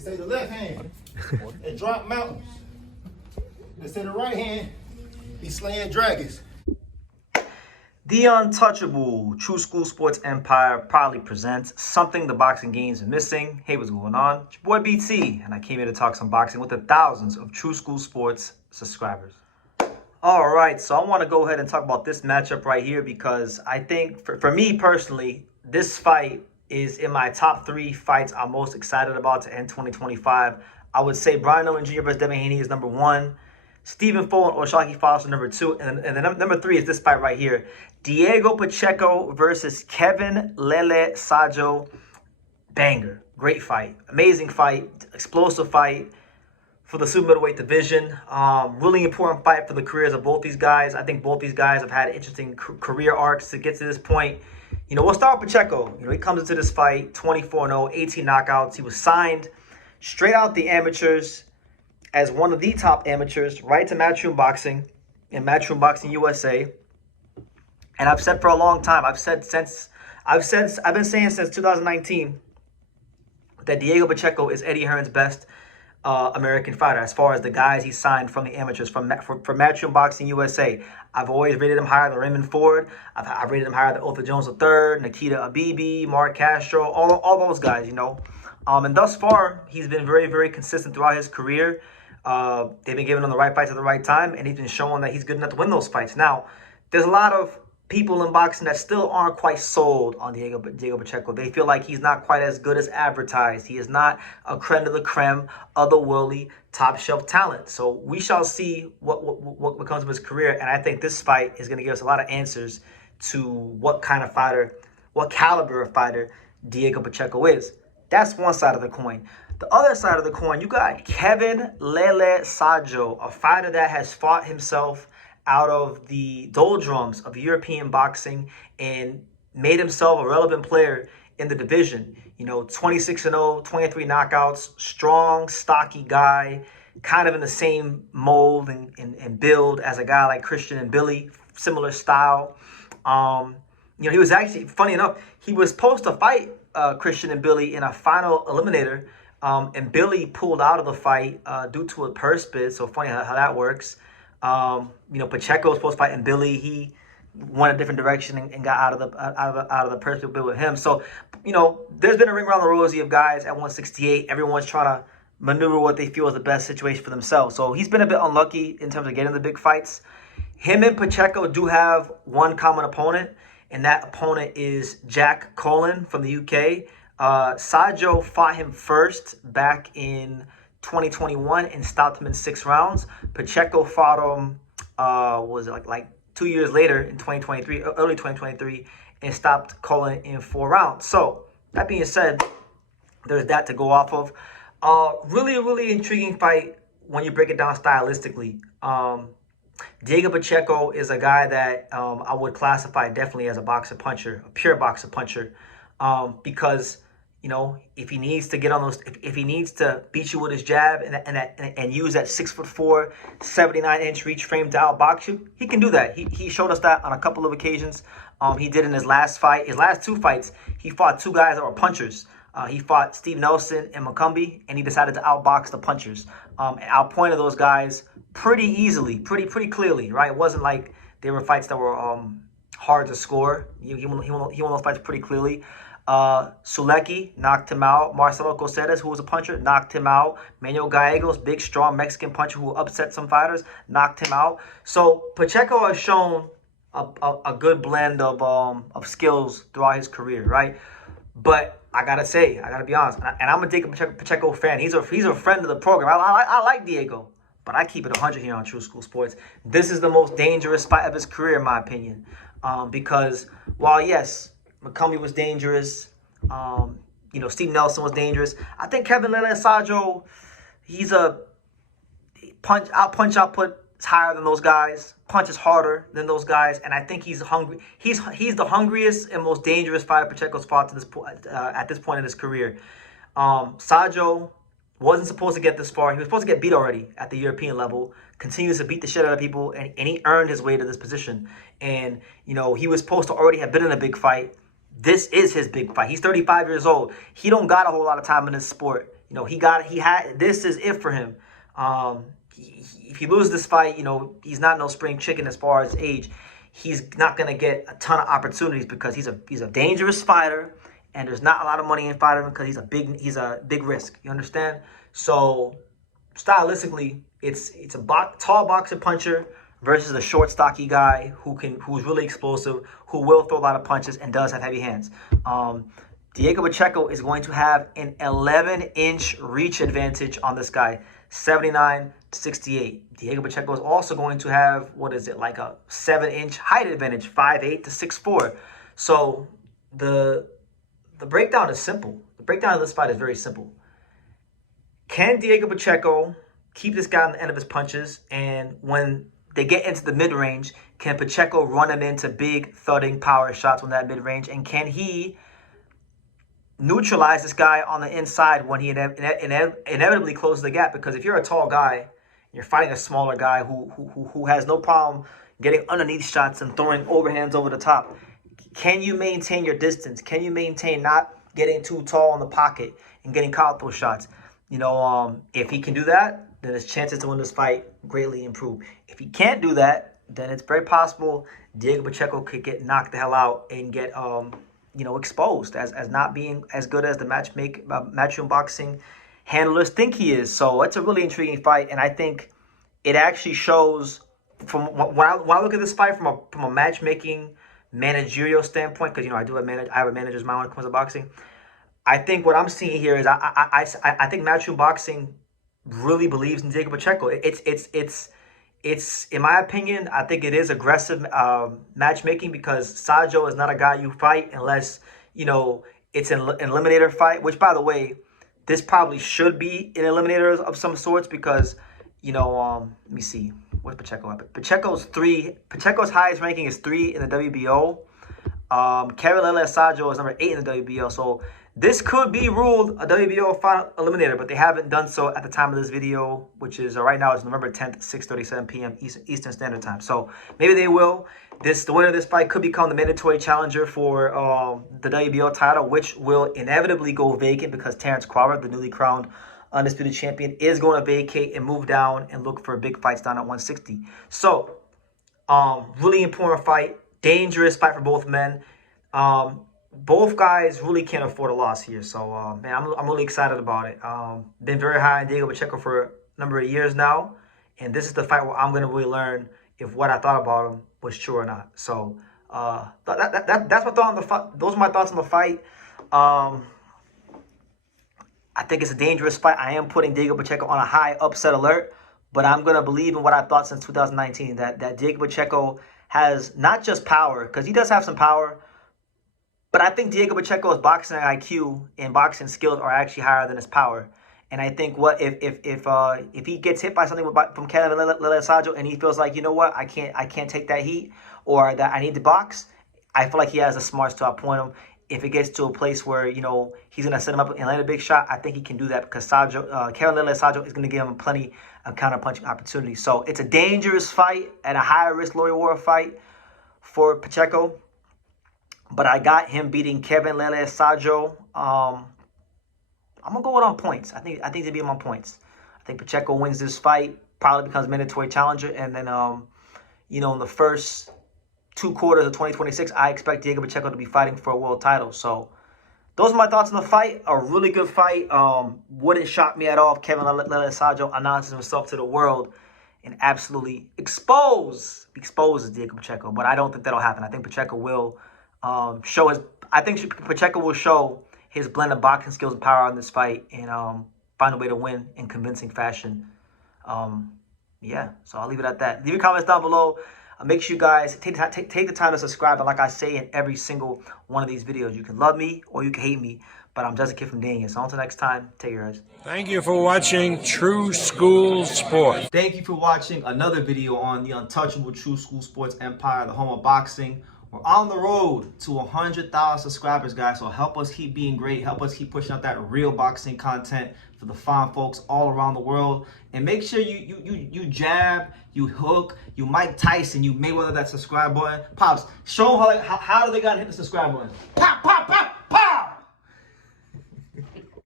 They say the left hand, it drop mountains. They say the right hand, be slaying dragons. The untouchable True School Sports Empire proudly presents something the boxing games are missing. Hey, what's going on? It's your boy BT, and I came here to talk some boxing with the thousands of True School Sports subscribers. All right, so I want to go ahead and talk about this matchup right here because I think, for me personally, this fight is in my top 3 fights I'm most excited about to end 2025. I would say Brian Owen Jr. versus Devin Haney is number 1. Stephen Foe and O'Shaquie Foster number 2. And then number 3 is this fight right here. Diego Pacheco versus Kevin Lele Sadjo. Banger. Great fight. Amazing fight. Explosive fight for the super middleweight division. Really important fight for the careers of both these guys. I think both these guys have had interesting career arcs to get to this point. You know, we'll start with Pacheco. You know, he comes into this fight 24-0, 18 knockouts. He was signed straight out the amateurs as one of the top amateurs, right to Matchroom Boxing in Matchroom Boxing USA. And I've said for a long time, I've been saying since 2019 that Diego Pacheco is Eddie Hearn's best American fighter as far as the guys he signed from the amateurs from Matchroom Boxing USA. I've always rated him higher than Raymond Ford. I've rated him higher than Otha Jones III, Nikita Abibi, Mark Castro, all those guys, you know. And thus far, he's been very, very consistent throughout his career. They've been giving him the right fights at the right time, and he's been showing that he's good enough to win those fights. Now, there's a lot of people in boxing that still aren't quite sold on Diego Pacheco. They feel like he's not quite as good as advertised. He is not a creme de la creme, otherworldly, top-shelf talent. So we shall see what becomes of his career, and I think this fight is going to give us a lot of answers to what kind of fighter, what caliber of fighter Diego Pacheco is. That's one side of the coin. The other side of the coin, you got Kevin Lele Sadjo, a fighter that has fought himself out of the doldrums of European boxing and made himself a relevant player in the division. You know, 26-0, 23 knockouts, strong, stocky guy, kind of in the same mold and build as a guy like Christian and Billy, similar style. You know, he was actually, funny enough, he was supposed to fight Christian and Billy in a final eliminator, and Billy pulled out of the fight due to a purse bid. So funny how that works. You know, Pacheco was supposed to fight and Billy. He went a different direction and got out of the purse bid with him. So, you know, there's been a ring around the rosy of guys at 168. Everyone's trying to maneuver what they feel is the best situation for themselves. So he's been a bit unlucky in terms of getting the big fights. Him and Pacheco do have one common opponent, and that opponent is Jack Colin from the UK. Sadjo fought him first back in 2021 and stopped him in 6 rounds. Pacheco fought him, was it like 2 years later in 2023, early 2023, and stopped Colin in 4 rounds. So that being said, there's that to go off of. Really intriguing fight when you break it down stylistically. Diego Pacheco is a guy that I would classify definitely as a boxer puncher, a pure boxer puncher, because, you know, if he needs to get on those, if he needs to beat you with his jab and use that 6'4", 79-inch reach frame to outbox you, he can do that. He showed us that on a couple of occasions. He did in his last fight. His last 2 fights, he fought 2 guys that were punchers. He fought Steve Nelson and Macumbi, and he decided to outbox the punchers. And outpointed those guys pretty easily, pretty clearly, right? It wasn't like they were fights that were hard to score. He won those fights pretty clearly. Sulecki knocked him out. Marcelo Coceres, who was a puncher, knocked him out. Manuel Gallegos, big, strong Mexican puncher who upset some fighters, knocked him out. So Pacheco has shown a good blend of skills throughout his career, right? But I gotta be honest, and I'm a Diego Pacheco fan. He's a friend of the program. I like Diego, but I keep it 100 here on True School Sports. This is the most dangerous fight of his career, in my opinion, because while yes, Macumbi was dangerous, you know, Steve Nelson was dangerous, I think Kevin Lele Sadjo, he's a punch output is higher than those guys, punches harder than those guys, and I think he's hungry. He's the hungriest and most dangerous fighter Pacheco's fought to this at this point in his career. Sadjo wasn't supposed to get this far. He was supposed to get beat already at the European level. Continues to beat the shit out of people, and he earned his way to this position. And, you know, he was supposed to already have been in a big fight. This is his big fight. He's 35 years old. He don't got a whole lot of time in this sport. You know, this is it for him. If he loses this fight, you know, he's not no spring chicken as far as age. He's not gonna get a ton of opportunities because he's a dangerous fighter, and there's not a lot of money in fighting because he's a big risk. You understand? So stylistically, it's a tall boxer puncher versus a short, stocky guy who's really explosive, who will throw a lot of punches and does have heavy hands. Diego Pacheco is going to have an 11-inch reach advantage on this guy, 79-68. Diego Pacheco is also going to have, like a 7-inch height advantage, 5'8" to 6'4". So the breakdown is simple. The breakdown of this fight is very simple. Can Diego Pacheco keep this guy on the end of his punches? And when they get into the mid-range, can Pacheco run him into big, thudding power shots on that mid-range? And can he neutralize this guy on the inside when he inevitably closes the gap? Because if you're a tall guy, you're fighting a smaller guy who has no problem getting underneath shots and throwing overhands over the top. Can you maintain your distance? Can you maintain not getting too tall in the pocket and getting caught with those shots? You know, if he can do that, then his chances to win this fight greatly improve. If he can't do that, then it's very possible Diego Pacheco could get knocked the hell out and get exposed as not being as good as the matchroom boxing handlers think he is. So it's a really intriguing fight, and I think it actually shows from when I look at this fight from a matchmaking managerial standpoint, because I have a manager's mind when it comes to boxing. I think what I'm seeing here is I think matchroom boxing really believes in Diego Pacheco. It's in my opinion, I think it is aggressive matchmaking, because Sadjo is not a guy you fight unless, it's an eliminator fight, which, by the way, this probably should be an eliminator of some sorts because, let me see. What's Pacheco at? Pacheco's highest ranking is 3 in the WBO. Lele Sadjo is number 8 in the WBO. So this could be ruled a WBO final eliminator, but they haven't done so at the time of this video, which is right now is November 10th, 6:37 p.m. Eastern Standard Time. So maybe they will. The winner of this fight could become the mandatory challenger for the WBO title, which will inevitably go vacant because Terrence Crawford, the newly crowned undisputed champion, is going to vacate and move down and look for big fights down at 160. So, really important fight, dangerous fight for both men. Both guys really can't afford a loss here. So, man, I'm really excited about it. Been very high on Diego Pacheco for a number of years now, and this is the fight where I'm going to really learn if what I thought about him was true or not. So, that's my thought on the fight. Those are my thoughts on the fight. I think it's a dangerous fight. I am putting Diego Pacheco on a high upset alert, but I'm going to believe in what I've thought since 2019, that Diego Pacheco has not just power, because he does have some power, but I think Diego Pacheco's boxing IQ and boxing skills are actually higher than his power. And I think if he gets hit by something from Lele Sadjo and he feels like, you know what, I can't take that heat, or that I need to box, I feel like he has the smarts to outpoint him. If it gets to a place where, he's going to set him up and land a big shot, I think he can do that because Lele Sadjo is going to give him plenty of counter-punching opportunities. So it's a dangerous fight and a high-risk, low-reward fight for Pacheco. But I got him beating Lele Sadjo. I'm going to go with on points. I think they beat him on points. I think Pacheco wins this fight, probably becomes mandatory challenger. And then, in the first 2 quarters of 2026, I expect Diego Pacheco to be fighting for a world title. So those are my thoughts on the fight. A really good fight. Wouldn't shock me at all if Lele Sadjo announces himself to the world and absolutely exposes Diego Pacheco. But I don't think that'll happen. I think Pacheco will Pacheco will show his blend of boxing skills and power in this fight and find a way to win in convincing fashion. So I'll leave it at that. Leave your comments down below. Make sure you guys take the time to subscribe. And like I say in every single one of these videos, you can love me or you can hate me, but I'm just a kid from Daniel. So until next time, take care, guys. Thank you for watching True School Sports. Thank you for watching another video on the untouchable True School Sports empire, the home of boxing. We're on the road to 100,000 subscribers, guys. So help us keep being great. Help us keep pushing out that real boxing content for the fine folks all around the world. And make sure you jab, you hook, you Mike Tyson, you Mayweather that subscribe button. Pops, show them how do they got to hit the subscribe button. Pow!